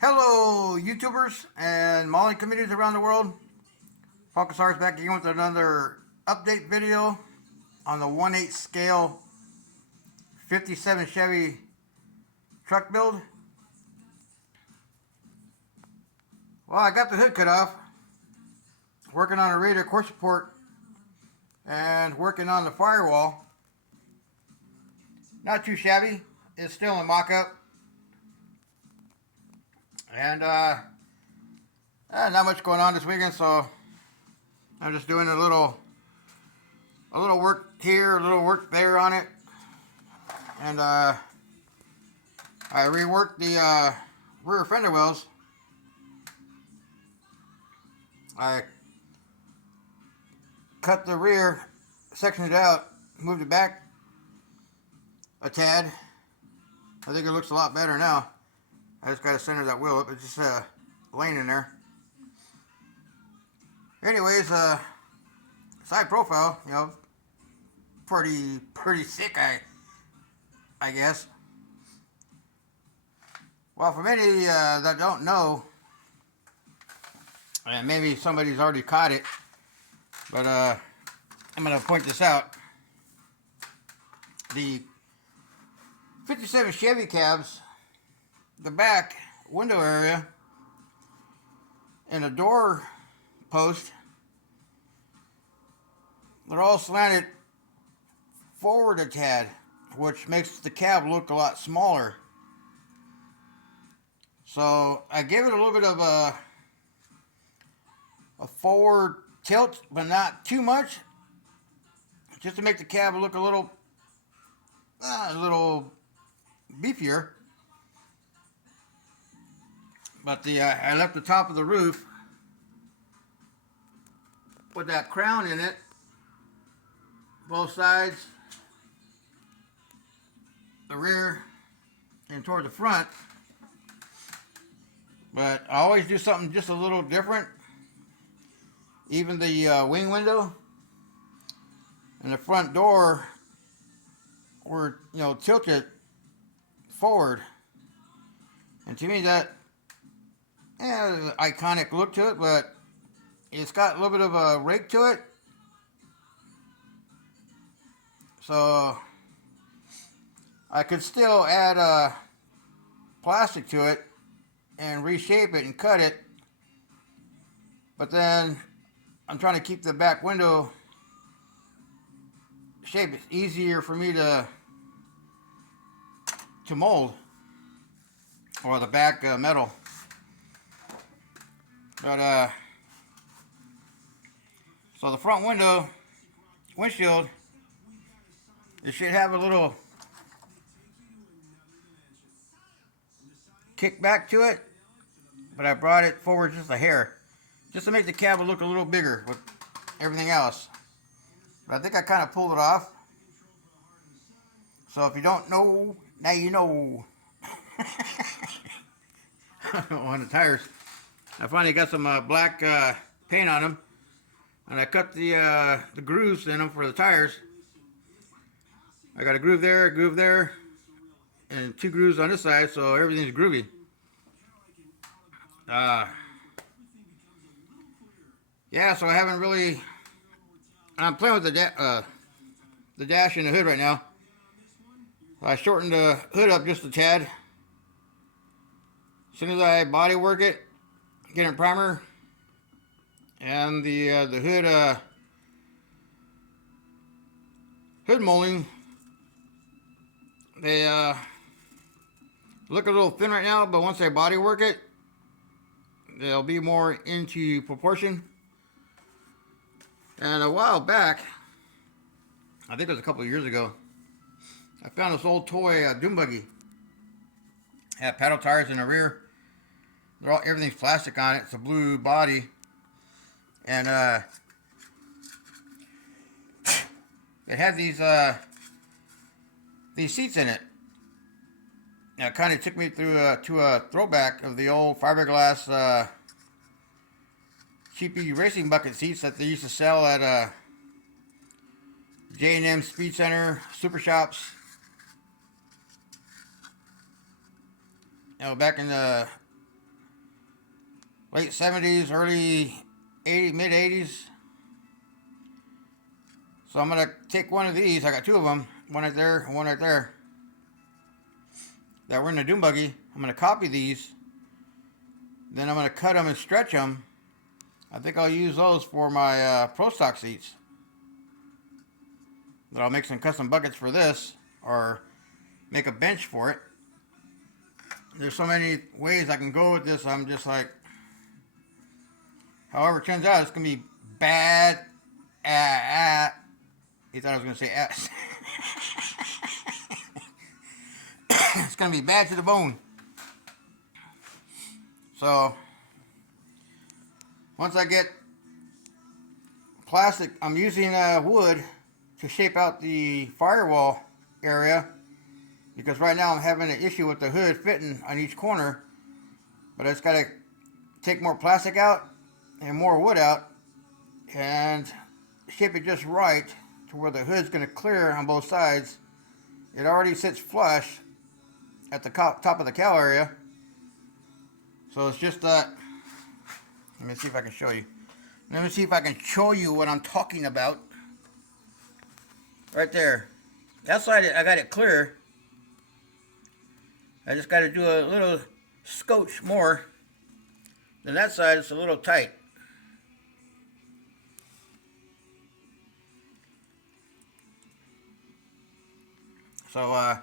Hello, YouTubers and modeling communities around the world. Focus Arts back again with another update video on the 1/8 scale 57 Chevy truck build. Well, I got the hood cut off, working on a radar course report and working on the firewall. Not too shabby. It's still in mock-up. And not much going on this weekend, so I'm just doing a little work here, a little work there on it. And I reworked the rear fender wells. I cut the rear, sectioned it out, moved it back a tad. I think it looks a lot better now. I just got to center that wheel up. It's just laying in there. Anyways, side profile, pretty sick, I guess. Well, for many that don't know, and maybe somebody's already caught it, but I'm going to point this out. The 57 Chevy cabs, the back window area and the door post, they're all slanted forward a tad, which makes the cab look a lot smaller. So I gave it a little bit of a forward tilt, but not too much, just to make the cab look a little beefier. But I left the top of the roof with that crown in it, both sides, the rear, and toward the front. But I always do something just a little different. Even the wing window and the front door were, tilted forward. And to me that, there's an iconic look to it, but it's got a little bit of a rake to it. So I could still add plastic to it and reshape it and cut it. But then I'm trying to keep the back window shape. It's easier for me to mold, or the back metal. But so the front windshield, it should have a little kick back to it, but I brought it forward just a hair, just to make the cab look a little bigger with everything else. But I think I kind of pulled it off. So if you don't know, now you know. On the tires, I finally got some black paint on them, and I cut the grooves in them for the tires. I got a groove there, and 2 grooves on this side, so everything's groovy. Yeah, so I haven't really. I'm playing with the dash and the hood right now. I shortened the hood up just a tad. As soon as I body work it, get in primer, and the hood molding, they look a little thin right now, but once I body work it, they'll be more into proportion. And a while back, I think it was a couple of years ago, I found this old toy dune buggy. Had paddle tires in the rear. Everything's plastic on it. It's a blue body, and it had these seats in it. Now, it kind of took me through to a throwback of the old fiberglass cheapy racing bucket seats that they used to sell at J&M Speed Center, Super Shops. Back in the late 70s, early 80s, mid 80s. So I'm going to take one of these. I got two of them, one right there and one right there, that were in the dune buggy. I'm going to copy these. Then I'm going to cut them and stretch them. I think I'll use those for my Pro Stock seats. Then I'll make some custom buckets for this, or make a bench for it. There's so many ways I can go with this. I'm just like, however it turns out, it's going to be bad. You thought I was going to say ass. It's going to be bad to the bone. So, once I get plastic, I'm using wood to shape out the firewall area, because right now I'm having an issue with the hood fitting on each corner. But I just got to take more plastic out and more wood out and shape it just right to where the hood's going to clear on both sides. It already sits flush at the top of the cowl area. So it's just that. Let me see if I can show you. Let me see if I can show you what I'm talking about. Right there. That side I got it clear. I just got to do a little scotch more. Then that side is a little tight. So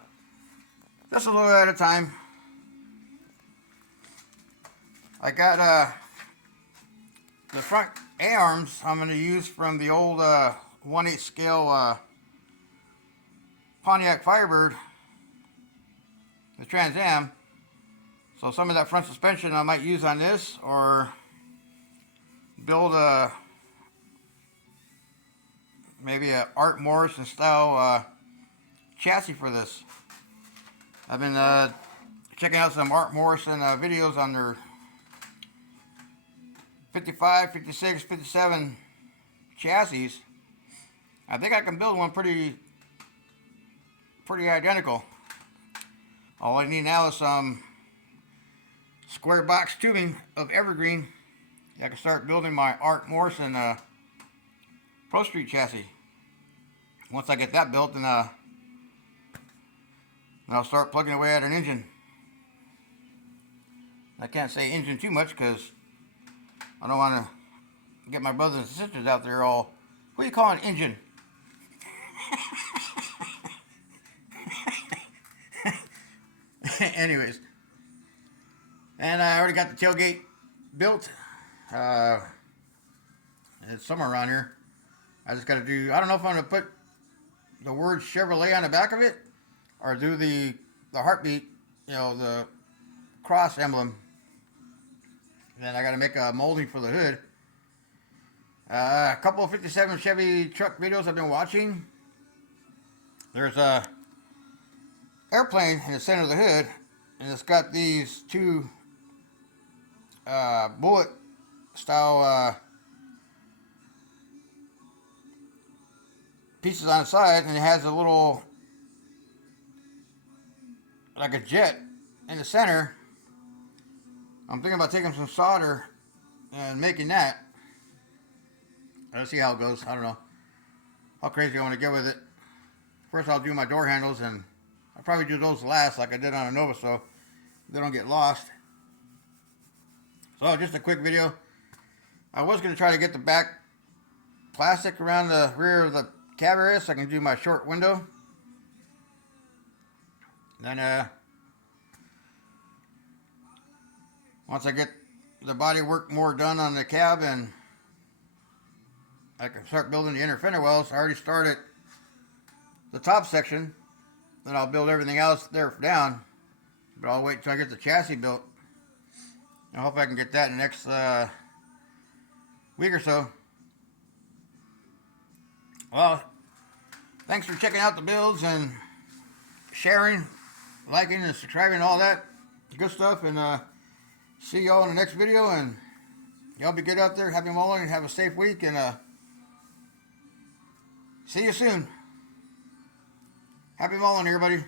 just a little at a time. I got the front A-arms I'm going to use from the old 1/8 scale Pontiac Firebird, the Trans Am. So some of that front suspension I might use on this, or build maybe a Art Morrison style chassis for this. I've been checking out some Art Morrison videos on their 55, 56, 57 chassis. I think I can build one pretty identical. All I need now is some square box tubing of evergreen. I can start building my Art Morrison Pro Street chassis. Once I get that built, then I'll start plugging away at an engine. I can't say engine too much because I don't want to get my brothers and sisters out there all, what do you call an engine? Anyways. And I already got the tailgate built. It's somewhere around here. I just got to do, I don't know if I'm going to put the word Chevrolet on the back of it, or do the heartbeat, you know, the cross emblem. Then I got to make a molding for the hood. A couple of 57 Chevy truck videos I've been watching. There's a airplane in the center of the hood, and it's got these two bullet style pieces on the side, and it has a little, like a jet in the center. I'm thinking about taking some solder and making that. Let's see how it goes. I don't know how crazy I want to get with it. First I'll do my door handles, and I'll probably do those last like I did on a Nova, so they don't get lost. So just a quick video. I was going to try to get the back plastic around the rear of the cab area so I can do my short window. Then once I get the body work more done on the cab and I can start building the inner fender wells. I already started the top section. Then I'll build everything else there down. But I'll wait till I get the chassis built. I hope I can get that in the next week or so. Well, thanks for checking out the builds and sharing, liking, and subscribing, all that good stuff. And see y'all in the next video. And y'all be good out there. Happy mowing and have a safe week. And see you soon. Happy mowing, everybody.